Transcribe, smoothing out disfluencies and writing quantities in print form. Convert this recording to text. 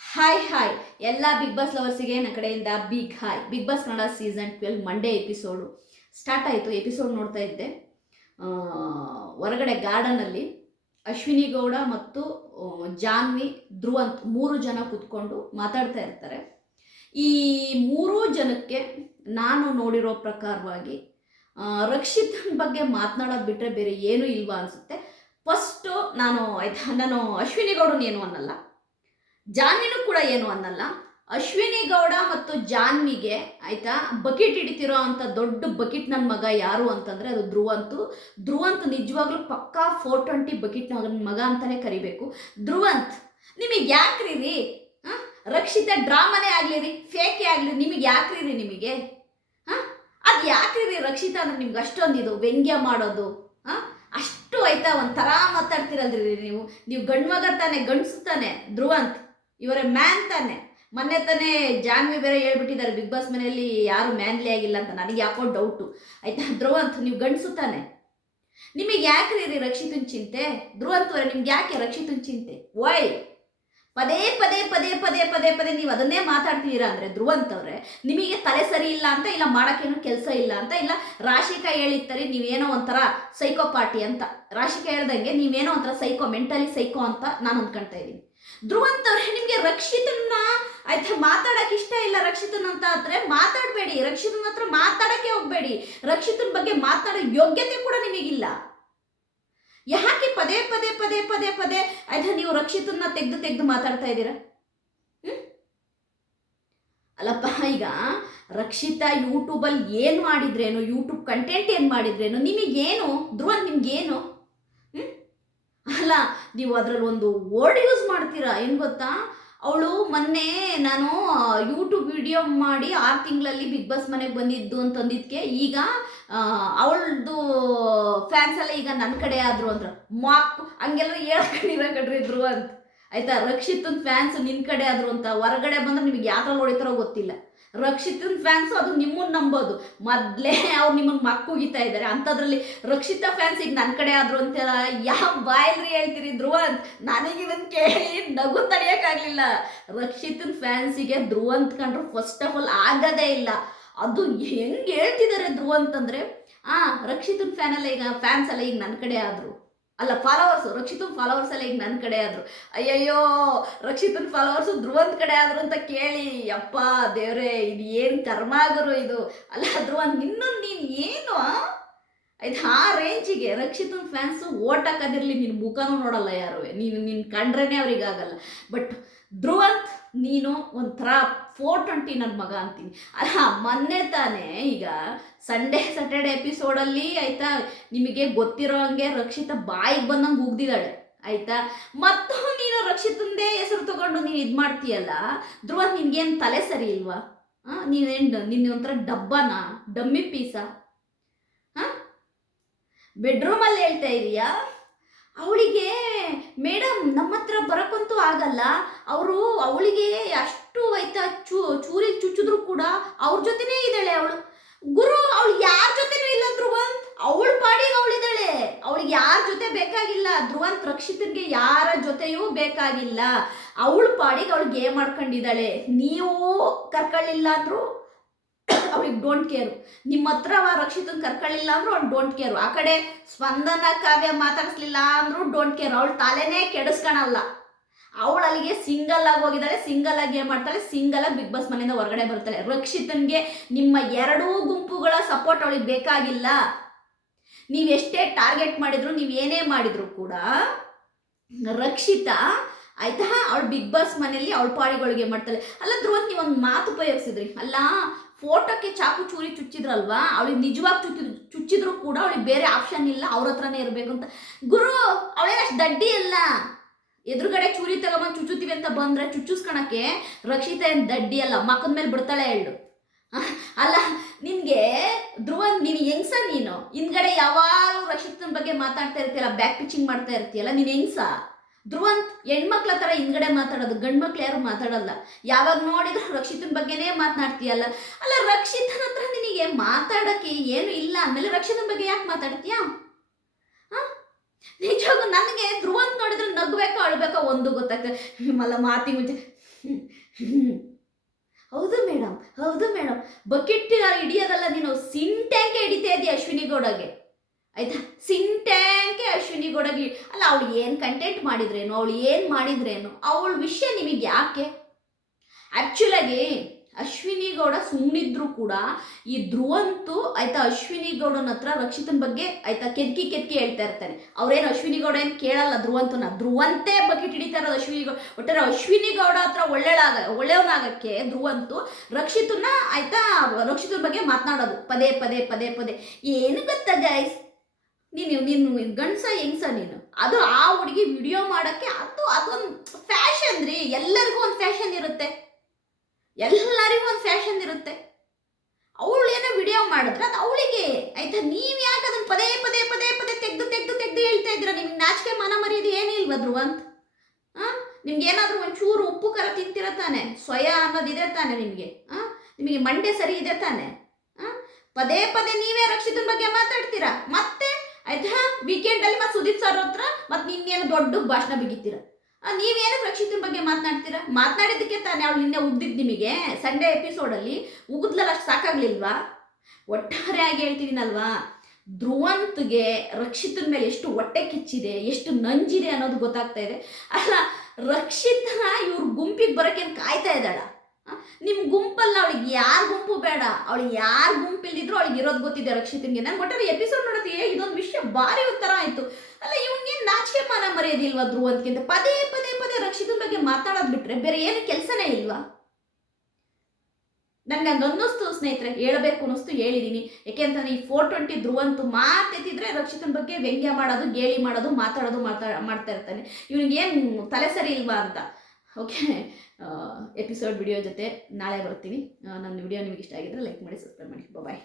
Hi ಎಲ್ಲ big boss ಲವರ್ಸಿಗೆ ನನ್ನ ಕಡೆಯಿಂದ big hi. Bigg Boss Kannada season 12 Monday episode start ಆಯಿತು. ಎಪಿಸೋಡ್ ನೋಡ್ತಾ ಇದ್ದೆ. ಹೊರಗಡೆ ಗಾರ್ಡನಲ್ಲಿ ಅಶ್ವಿನಿ ಗೌಡ ಮತ್ತು ಜಾನ್ವಿ, ಧ್ರುವಂತ್ 3 ಜನ ಕೂತ್ಕೊಂಡು ಮಾತಾಡ್ತಾ ಇರ್ತಾರೆ. ಈ 3 ಜನಕ್ಕೆ ನಾನು ನೋಡಿರೋ ಪ್ರಕಾರವಾಗಿ ರಕ್ಷಿತನ ಬಗ್ಗೆ ಮಾತನಾಡೋದು ಬಿಟ್ಟರೆ ಬೇರೆ ಏನೂ ಇಲ್ವಾ ಅನಿಸುತ್ತೆ. ಫಸ್ಟು ನಾನು ಅಶ್ವಿನಿ ಗೌಡನ ಏನು ಅನ್ನಲ್ಲ, ಜಾನ್ವಿನೂ ಕೂಡ ಏನು ಅನ್ನಲ್ಲ. ಅಶ್ವಿನಿ ಗೌಡ ಮತ್ತು ಜಾನ್ವಿಗೆ ಆಯ್ತಾ ಬಕೆಟ್ ಹಿಡಿತಿರೋ ಅಂತ ದೊಡ್ಡ ಬಕೆಟ್ ನನ್ನ ಮಗ ಯಾರು ಅಂತಂದರೆ ಅದು ಧ್ರುವಂತ್ ನಿಜವಾಗ್ಲೂ ಪಕ್ಕಾ 420 ಬಕೆಟ್ ನನ್ನ ಮಗ ಅಂತಾನೆ ಕರಿಬೇಕು. ಧ್ರುವಂತ್ ನಿಮಗೆ ಯಾಕ್ರಿ ರೀ? ರಕ್ಷಿತ ಡ್ರಾಮಾನೇ ಆಗಲಿ ರೀ, ಫೇಕೇ ಆಗಲಿ, ನಿಮಗೆ ಯಾಕ್ರಿ ರೀ? ನಿಮಗೆ ಅದು ಯಾಕ್ರಿ ರೀ? ರಕ್ಷಿತ ಅಂದ್ರೆ ನಿಮ್ಗೆ ಅಷ್ಟೊಂದು ಇದು ವ್ಯಂಗ್ಯ ಮಾಡೋದು ಅಷ್ಟು ಆಯ್ತಾ ಒಂಥರ ಮಾತಾಡ್ತಿರಲ್ರಿ ನೀವು ಗಂಡು ಮಗ ತಾನೆ, ಗಂಡಸು ತಾನೆ ಧ್ರುವಂತ್, ಇವರೇ ಮ್ಯಾನ್ ತಾನೆ. ಮೊನ್ನೆ ತಾನೇ ಜಾನ್ವಿ ಬೇರೆ ಹೇಳ್ಬಿಟ್ಟಿದ್ದಾರೆ ಬಿಗ್ ಬಾಸ್ ಮನೆಯಲ್ಲಿ ಯಾರು ಮ್ಯಾನ್ಲಿ ಆಗಿಲ್ಲ ಅಂತ. ನನಗೆ ಯಾಕೋ ಡೌಟು ಆಯ್ತಾ. ಧ್ರುವಂತ್ ನೀವು ಗಂಡಸು ತಾನೆ, ನಿಮಗೆ ಯಾಕ್ರಿ ರೀ ರಕ್ಷಿತನ ಚಿಂತೆ? ಧ್ರುವಂತ್ ಅವರೇ ನಿಮ್ಗೆ ಯಾಕೆ ರಕ್ಷಿತನ ಚಿಂತೆ? ವೈ ಪದೇ ಪದೇ ಪದೇ ಪದೇ ಪದೇ ಪದೇ ನೀವು ಅದನ್ನೇ ಮಾತಾಡ್ತಿದ್ದೀರಾ ಅಂದರೆ ಧ್ರುವಂತ್ ಅವರೇ ನಿಮಗೆ ತಲೆ ಸರಿ ಇಲ್ಲ ಅಂತ, ಇಲ್ಲ ಮಾಡೋಕ್ಕೇನೋ ಕೆಲಸ ಇಲ್ಲ ಅಂತ, ಇಲ್ಲ ರಾಶಿಕಾ ಹೇಳಿರ್ತಾರೆ ನೀವೇನೋ ಒಂಥರ ಸೈಕೋ ಪಾರ್ಟಿ ಅಂತ. ರಾಶಿಕಾ ಹೇಳ್ದಂಗೆ ನೀವೇನೋ ಒಂಥರ ಮೆಂಟಲಿ ಸೈಕೋ ಅಂತ ನಾನು ಅಂದ್ಕೊಳ್ತಾ ಇದ್ದೀನಿ. ಧ್ರುವಂತ್ ಅವ್ರೆ ನಿಮ್ಗೆ ರಕ್ಷಿತನ ಆಯ್ತಾ ಮಾತಾಡಕ್ ಇಷ್ಟ ಇಲ್ಲ ರಕ್ಷಿತನ್ ಅಂತ ಆದ್ರೆ ಮಾತಾಡಬೇಡಿ. ರಕ್ಷಿತನ ಹತ್ರ ಮಾತಾಡಕ್ಕೆ ಹೋಗ್ಬೇಡಿ. ರಕ್ಷಿತನ ಬಗ್ಗೆ ಮಾತಾಡೋ ಯೋಗ್ಯತೆ ಕೂಡ ನಿಮಗಿಲ್ಲ. ಯಾಕೆ ಪದೇ ಪದೇ ಪದೇ ಪದೇ ಪದೇ ಆಯ್ತಾ ನೀವು ರಕ್ಷಿತನ ತೆಗೆದು ಮಾತಾಡ್ತಾ ಇದ್ದೀರಾ? ಅಲ್ಲಪ್ಪ, ಈಗ ರಕ್ಷಿತಾ ಯೂಟ್ಯೂಬಲ್ಲಿ ಏನು ಮಾಡಿದ್ರೇನು, ಯೂಟ್ಯೂಬ್ ಕಂಟೆಂಟ್ ಏನು ಮಾಡಿದ್ರೇನು, ನಿಮಗೇನು ಧ್ರುವಂತ್? ನಿಮ್ಗೇನು? ಅಲ್ಲ, ನೀವು ಅದರಲ್ಲಿ ಒಂದು ವರ್ಡ್ ಯೂಸ್ ಮಾಡ್ತೀರಾ. ಏನು ಗೊತ್ತಾ, ಅವಳು ಮೊನ್ನೆ ನಾನು ಯೂಟ್ಯೂಬ್ ವಿಡಿಯೋ ಮಾಡಿ 6 ತಿಂಗಳಲ್ಲಿ ಬಿಗ್ ಬಾಸ್ ಮನೆಗೆ ಬಂದಿದ್ದು ಅಂತಂದಿದ್ದಕ್ಕೆ ಈಗ ಅವಳದು ಫ್ಯಾನ್ಸ್ ಎಲ್ಲ ಈಗ ನನ್ನ ಕಡೆ ಆದರು ಅಂದ್ರೆ ಮಾಕ್ ಹಂಗೆಲ್ಲ ಹೇಳ್ಕೊಂಡಿರೋ ಕಡ್ರಿ ಧ್ರುವಂತ್ ಆಯ್ತಾ. ರಕ್ಷಿತನ ಫ್ಯಾನ್ಸ್ ನಿನ್ನ ಕಡೆ ಆದರು ಅಂತ ಹೊರಗಡೆ ಬಂದ್ರೆ ನಿಮಗೆ ಯಾವ್ದ್ರಲ್ಲಿ ಹೊಡಿತಾರೋ ಗೊತ್ತಿಲ್ಲ. ರಕ್ಷಿತನ ಫ್ಯಾನ್ಸು ಅದು ನಿಮ್ಮನ್ನು ನಂಬೋದು, ಮೊದಲೇ ಅವ್ರು ನಿಮ್ಮನ್ನು ಮಕ್ಕುಗಿತಾ ಇದ್ದಾರೆ. ಅಂಥದ್ರಲ್ಲಿ ರಕ್ಷಿತಾ ಫ್ಯಾನ್ಸ್ ಈಗ ನನ್ನ ಕಡೆ ಆದರು ಅಂತ ಯಾವ ಬಾಯಲ್ರಿ ಹೇಳ್ತೀರಿ ಧ್ರುವಂತ್? ನನಗಿದನ್ನು ಕೇಳಿ ನಗು ತಡೆಯೋಕ್ಕಾಗಲಿಲ್ಲ. ರಕ್ಷಿತನ ಫ್ಯಾನ್ಸಿಗೆ ಧ್ರುವಂತ್ ಕಂಡ್ರು ಫಸ್ಟ್ ಆಫ್ ಆಲ್ ಆಗೋದೇ ಇಲ್ಲ. ಅದು ಹೆಂಗೆ ಹೇಳ್ತಿದ್ದಾರೆ ಧ್ರುವಂತ್ ಅಂದರೆ ರಕ್ಷಿತನ ಫ್ಯಾನ್ಸ್ ಎಲ್ಲ ಈಗ ನನ್ನ ಕಡೆ ಆದರು, ಅಲ್ಲ ಫಾಲೋವರ್ಸು, ರಕ್ಷಿತನ ಫಾಲೋವರ್ಸ್ ಎಲ್ಲ ಈಗ ನನ್ನ ಕಡೆ ಆದರು. ಅಯ್ಯಯ್ಯೋ, ರಕ್ಷಿತನ ಫಾಲೋವರ್ಸು ಧ್ರುವಂತ್ ಕಡೆ ಆದರು ಅಂತ ಕೇಳಿ ಅಪ್ಪ ದೇವ್ರೆ, ಇದು ಏನು ಕರ್ಮಾಗರು ಇದು. ಅಲ್ಲ ಧ್ರುವಂತ್ ನೀನು ಏನು ಆಯ್ತು ಆ ರೇಂಜಿಗೆ ರಕ್ಷಿತನ ಫ್ಯಾನ್ಸು ಓಟ್ ಹಾಕೋದಿರಲಿ, ನಿನ್ನ ಮುಖನೂ ನೋಡಲ್ಲ ಯಾರು, ನೀನು ಕಂಡ್ರೇ ಅವ್ರಿಗಾಗಲ್ಲ. ಬಟ್ ಧ್ರುವಂತ್ ನೀನು ಒಂಥರ 420 ನನ್ನ ಮಗ ಅಂತೀನಿ. ಅಲ್ಲ ಮೊನ್ನೆ ತಾನೇ ಈಗ ಸ್ಯಾಟರ್ಡೆ ಎಪಿಸೋಡಲ್ಲಿ ಆಯ್ತಾ ನಿಮಗೆ ಗೊತ್ತಿರೋ ಹಂಗೆ ರಕ್ಷಿತ ಬಾಯಿಗೆ ಬಂದಂಗೆ ಉಗ್ದಿದ್ದಾಳೆ ಆಯ್ತಾ. ಮತ್ತು ನೀನು ರಕ್ಷಿತಂದೇ ಹೆಸರು ತಗೊಂಡು ನೀನು ಇದು ಮಾಡ್ತೀಯಲ್ಲ ಧ್ರುವಂತ್, ನಿನ್ಗೇನು ತಲೆ ಸರಿ ಇಲ್ವಾ? ನಿನ್ನ ಒಂಥರ ಡಮ್ಮಿ ಪೀಸಾ? ಬೆಡ್ರೂಮಲ್ಲಿ ಹೇಳ್ತಾ ಇದೀಯಾ? ಅವಳಿಗೆ ಮೇಡಮ್ ನಮ್ಮ ಹತ್ರ ಬರೋಕ್ಕಂತೂ ಆಗಲ್ಲ, ಅವಳಿಗೆ ಅಷ್ಟು ಆಯ್ತಾ ಚೂರಿ ಚುಚ್ಚಿದ್ರು ಕೂಡ ಅವ್ರ ಜೊತೆನೇ ಇದ್ದಾಳೆ ಅವಳು. ಗುರು, ಅವಳು ಯಾರ ಜೊತೆನೂ ಇಲ್ಲ ಧ್ರುವಂತ್, ಅವಳ ಪಾಡಿಗೆ ಅವಳಿದ್ದಾಳೆ. ಅವಳಿಗೆ ಯಾರ ಜೊತೆ ಬೇಕಾಗಿಲ್ಲ ಧ್ರುವಂತ್. ರಕ್ಷಿತನ್ಗೆ ಯಾರ ಜೊತೆಯೂ ಬೇಕಾಗಿಲ್ಲ, ಅವಳ ಪಾಡಿಗೆ ಅವಳು ಗೇಮ್ ಮಾಡ್ಕೊಂಡಿದ್ದಾಳೆ. ನೀವು ಕರ್ಕೊಳ್ಳಿಲ್ಲ ಅಂದ್ರು ಅವಳಿಗೆ ಡೋಂಟ್ ಕೇರು. ನಿಮ್ಮ ಹತ್ರ ರಕ್ಷಿತನ್ ಕರ್ಕೊಳ್ಳಿಲ್ಲ ಅಂದ್ರು ಅವ್ಳು ಡೋಂಟ್ ಕೇರು. ಆ ಕಡೆ ಸ್ಪಂದನ ಕಾವ್ಯ ಮಾತಾಡಿಸ್ಲಿಲ್ಲ ಅಂದ್ರು ಡೋಂಟ್ ಕೇರ್. ಅವಳು ತಲೆನೇ ಕೆಡಿಸ್ಕೊಳಲ್ಲ. ಅವಳು ಅಲ್ಲಿಗೆ ಸಿಂಗಲ್ ಆಗಿ ಹೋಗಿದ್ದಾಳೆ, ಸಿಂಗಲ್ ಆಗಿ ಏನು ಮಾಡ್ತಾಳೆ, ಸಿಂಗಲ್ ಆಗಿ ಬಿಗ್ ಬಾಸ್ ಮನೆಯಿಂದ ಹೊರಗಡೆ ಬರ್ತಾಳೆ. ರಕ್ಷಿತನ್ಗೆ ನಿಮ್ಮ ಎರಡೂ ಗುಂಪುಗಳ ಸಪೋರ್ಟ್ ಅವಳಿಗೆ ಬೇಕಾಗಿಲ್ಲ. ನೀವೆಷ್ಟೇ ಟಾರ್ಗೆಟ್ ಮಾಡಿದ್ರು, ನೀವೇನೇ ಮಾಡಿದ್ರು ಕೂಡ ರಕ್ಷಿತಾ ಆಯ್ತಾ ಅವಳು ಬಿಗ್ ಬಾಸ್ ಮನೆಯಲ್ಲಿ ಅವಳ ಪಾಡಿಗಳಿಗೆ ಮಾಡ್ತಾಳೆ. ಅಲ್ಲ ಧ್ರುವಂತ್, ನೀವೊಂದು ಮಾತು ಉಪಯೋಗಿಸಿದ್ರಿ ಅಲ್ಲ, ಫೋಟೋಕ್ಕೆ ಚಾಕು ಚೂರಿ ಚುಚ್ಚಿದ್ರಲ್ವಾ, ಅವಳಿಗೆ ನಿಜವಾಗಿ ಚುಚ್ಚಿದ್ರು ಕೂಡ ಅವಳಿಗೆ ಬೇರೆ ಆಪ್ಷನ್ ಇಲ್ಲ, ಅವ್ರ ಹತ್ರನೇ ಇರಬೇಕು ಅಂತ. ಗುರು, ಅವಳೇನಷ್ಟು ದಡ್ಡಿ ಅಲ್ಲ. ಎದುರುಗಡೆ ಚೂರಿ ತಗೊಂಬಂದು ಚುಚ್ಚುತ್ತೀವಿ ಅಂತ ಬಂದರೆ ಚುಚ್ಚಿಸ್ಕೊಳಕ್ಕೆ ರಕ್ಷಿತ ಏನು ದಡ್ಡಿ ಅಲ್ಲ, ಮಕ್ಕದ ಮೇಲೆ ಬಿಡ್ತಾಳೆ ಹೇಳು. ಅಲ್ಲ ನಿನಗೆ ಧ್ರುವಂತ್, ನೀನು ಹೆಂಗ್ಸ? ನೀನು ಹಿಂದ್ಗಡೆ ಯಾವಾಗಲೂ ರಕ್ಷಿತನ ಬಗ್ಗೆ ಮಾತಾಡ್ತಾ ಇರ್ತೀಯಲ್ಲ, ಬ್ಯಾಕ್ ಪಿಚಿಂಗ್ ಮಾಡ್ತಾ ಇರ್ತೀಯಲ್ಲ, ನೀನು ಹೆಂಗ್ಸ? ಧ್ರುವಂತ್ ಹೆಣ್ಮಕ್ಳ ಥರ ಹಿಂದ್ಗಡೆ ಮಾತಾಡೋದು, ಗಂಡು ಮಕ್ಳು ಯಾರು ಮಾತಾಡಲ್ಲ. ಯಾವಾಗ ನೋಡಿದ್ರು ರಕ್ಷಿತನ ಬಗ್ಗೆನೇ ಮಾತನಾಡ್ತೀಯಲ್ಲ. ಅಲ್ಲ ರಕ್ಷಿತನ ಹತ್ರ ನಿನಗೆ ಮಾತಾಡೋಕ್ಕೆ ಏನು ಇಲ್ಲ, ಆಮೇಲೆ ರಕ್ಷಿತನ ಬಗ್ಗೆ ಯಾಕೆ ಮಾತಾಡ್ತೀಯಾ? ನಿಜವಾಗೂ ನನಗೆ ಧ್ರುವಂತ್ ನೋಡಿದ್ರೆ ನಗ್ಬೇಕೋ ಅಳ್ಬೇಕೋ ಒಂದು ಗೊತ್ತಾಗ್ತದೆ. ನಿಮ್ಮಲ್ಲ ಮಾತಿ ಮುಂಚೆ ಹೌದು ಮೇಡಮ್, ಹೌದು ಮೇಡಮ್, ಬಕೆಟ್ ಹಿಡಿಯೋದಲ್ಲ ನೀನು, ಸಿಂಟ್ಯಾಂಕೆ ಹಿಡಿತಾ ಇದೀಯ ಅಶ್ವಿನಿ ಗೌಡಗೆ, ಆಯ್ತಾ? ಸಿಂಟ್ಯಾಂಕೆ ಅಶ್ವಿನಿ ಗೌಡಗೆ. ಅಲ್ಲ, ಅವಳು ಏನು ಕಂಟೆಂಟ್ ಮಾಡಿದ್ರೇನು, ಅವಳು ಏನು ಮಾಡಿದ್ರೇನು, ಅವಳ ವಿಷಯ ನಿಮಗೆ ಯಾಕೆ? ಆ್ಯಕ್ಚುಲಾಗಿ ಅಶ್ವಿನಿ ಗೌಡ ಸುಮ್ಮನಿದ್ರು ಕೂಡ ಈ ಧ್ರುವಂತು ಆಯ್ತಾ ಅಶ್ವಿನಿ ಗೌಡನ ಹತ್ರ ರಕ್ಷಿತನ ಬಗ್ಗೆ ಆಯ್ತಾ ಕೆದ್ಕಿ ಹೇಳ್ತಾ ಇರ್ತಾನೆ. ಅವ್ರೇನು ಅಶ್ವಿನಿ ಗೌಡ ಏನು ಕೇಳಲ್ಲ ಧ್ರುವಂತನ, ಧ್ರುವಂತೆ ಬಕೆಟ್ ಹಿಡಿತಾ ಇರೋದು ಅಶ್ವಿನಿ ಗೌಡ. ಒಟ್ಟಾರೆ ಅಶ್ವಿನಿ ಗೌಡ ಹತ್ರ ಒಳ್ಳೆಯವನಾಗಕ್ಕೆ ಧ್ರುವಂತು ರಕ್ಷಿತನ ಆಯ್ತಾ ರಕ್ಷಿತನ ಬಗ್ಗೆ ಮಾತನಾಡೋದು ಪದೇ ಪದೇ ಪದೇ ಪದೇ. ಏನು ಗೊತ್ತಾ ಗೈಸ್, ನೀನು ಗಂಡಸ ಹೆಂಗ್ಸ ನೀನು, ಅದು ಆ ಹುಡುಗಿ ವಿಡಿಯೋ ಮಾಡೋಕ್ಕೆ ಅದೊಂದು ಫ್ಯಾಷನ್ ರೀ. ಎಲ್ಲರಿಗೂ ಒಂದು ಫ್ಯಾಷನ್ ಇರುತ್ತೆ, ಎಲ್ಲರಿಗೂ ಒಂದು ಫ್ಯಾಷನ್ ಇರುತ್ತೆ. ಅವಳು ಏನೋ ವಿಡಿಯೋ ಮಾಡಿದ್ರೆ ಅದು ಅವಳಿಗೆ ಆಯ್ತಾ. ನೀವು ಯಾಕೆ ಅದನ್ನು ಪದೇ ಪದೇ ಪದೇ ಪದೇ ತೆಗೆದು ಹೇಳ್ತಾ ಇದ್ದೀರಾ? ನಿಮ್ಗೆ ನಾಚಿಕೆ ಮಾನ ಮರ್ಯಾದೆ ಏನಿಲ್ವ ಧ್ರುವಂತ್? ನಿಮ್ಗೆ ಏನಾದರೂ ಒಂಚೂರು ಉಪ್ಪು ಖಾರ ತಿಂತಿರ ತಾನೆ, ಸ್ವಯ ಅನ್ನೋದಿದೆ ತಾನೆ ನಿಮಗೆ? ನಿಮಗೆ ಮಂಡೆ ಸರಿ ಇದೆ ತಾನೆ? ಪದೇ ಪದೇ ನೀವೇ ರಕ್ಷಿತನ ಬಗ್ಗೆ ಮಾತಾಡ್ತೀರಾ, ಮತ್ತೆ ಆಯ್ತಾ ವೀಕೆಂಡಲ್ಲಿ ಮತ್ತೆ ಸುದೀಪ್ ಸರ್ ಹತ್ರ ಮತ್ತೆ ನಿನ್ನೇನು ದೊಡ್ಡ ಭಾಷಣ ಬಿಗಿತೀರಾ. ನೀವೇನು ರಕ್ಷಿತನ ಬಗ್ಗೆ ಮಾತನಾಡ್ತೀರಾ? ಮಾತನಾಡಿದ್ದಕ್ಕೆ ತಾನೇ ಅವಳು ನಿನ್ನೆ ಉಗ್ದಿದ್ದು ನಿಮಗೆ ಸಂಡೇ ಎಪಿಸೋಡಲ್ಲಿ ಉಗಿದ್ಲಲ್ಲ, ಅಷ್ಟು ಸಾಕಾಗ್ಲಿಲ್ವಾ? ಒಟ್ಟಾರೆಯಾಗಿ ಹೇಳ್ತಿದ್ದೀನಲ್ವಾ, ಧ್ರುವಂತ್ಗೆ ರಕ್ಷಿತನ ಮೇಲೆ ಎಷ್ಟು ಹೊಟ್ಟೆ ಕಿಚ್ಚಿದೆ, ಎಷ್ಟು ನಂಜಿದೆ ಅನ್ನೋದು ಗೊತ್ತಾಗ್ತಾ ಇದೆ. ಅಲ್ಲ, ರಕ್ಷಿತನ ಇವ್ರ ಗುಂಪಿಗೆ ಬರೋಕ್ಕೆ ಕಾಯ್ತಾ ಇದ್ದಾಳ. ನಿಮ್ಮ ಗುಂಪಲ್ಲ, ಅವಳಿಗೆ ಯಾರ ಗುಂಪು ಬೇಡ, ಅವಳಿಗೆ ಯಾರ ಗುಂಪಿಲ್ದಿದ್ರು ಅವಳಿಗೆ ಇರೋದು ಗೊತ್ತಿದೆ ರಕ್ಷಿತನಿಗೆ. ನಾನು ಒಟ್ಟಾರೆ ಎಪಿಸೋಡ್ ನೋಡೋದಿಗೆ ಇದೊಂದು ವಿಷಯ ಭಾರಿ ಉತ್ತರ ಆಯಿತು. ಅಲ್ಲ, ಇವನಿಗೇನು ನಾಚಿಕೆ ಮಾನ ಮರೆಯೋದಿಲ್ವಾ ಧ್ರುವಂತ್ಗಿಂತ? ಪದೇ ಪದೇ ಪದೇ ರಕ್ಷಿತನ ಬಗ್ಗೆ ಮಾತಾಡೋದು ಬಿಟ್ರೆ ಬೇರೆ ಏನು ಕೆಲಸನೇ ಇಲ್ವಾ? ನನಗೆ ಹಂಗೆ ಅನ್ನಿಸ್ತು ಸ್ನೇಹಿತರೆ, ಹೇಳಬೇಕು ಅನ್ನಿಸ್ತು, ಹೇಳಿದ್ದೀನಿ. ಯಾಕೆಂತಂದ್ರೆ ಈ 420 ಧ್ರುವಂತು ಮಾತೆತ್ತಿದ್ರೆ ರಕ್ಷಿತನ ಬಗ್ಗೆ ವ್ಯಂಗ್ಯ ಮಾಡೋದು, ಗೇಲಿ ಮಾಡೋದು, ಮಾಡ್ತಾ ಇರ್ತಾನೆ. ಇವನಿಗೇನು ತಲೆ ಸರಿ ಇಲ್ವಾ ಅಂತ. ಓಕೆ, ಎಪಿಸೋಡ್ ವಿಡಿಯೋ ಜೊತೆ ನಾಳೆ ಬರ್ತೀನಿ. ನನ್ನ ವಿಡಿಯೋ ನಿಮಗೆ ಇಷ್ಟ ಆಗಿದ್ರೆ ಲೈಕ್ ಮಾಡಿ, ಸಬ್ಸ್ಕ್ರೈಬ್ ಮಾಡಿ. ಬಾಯ್.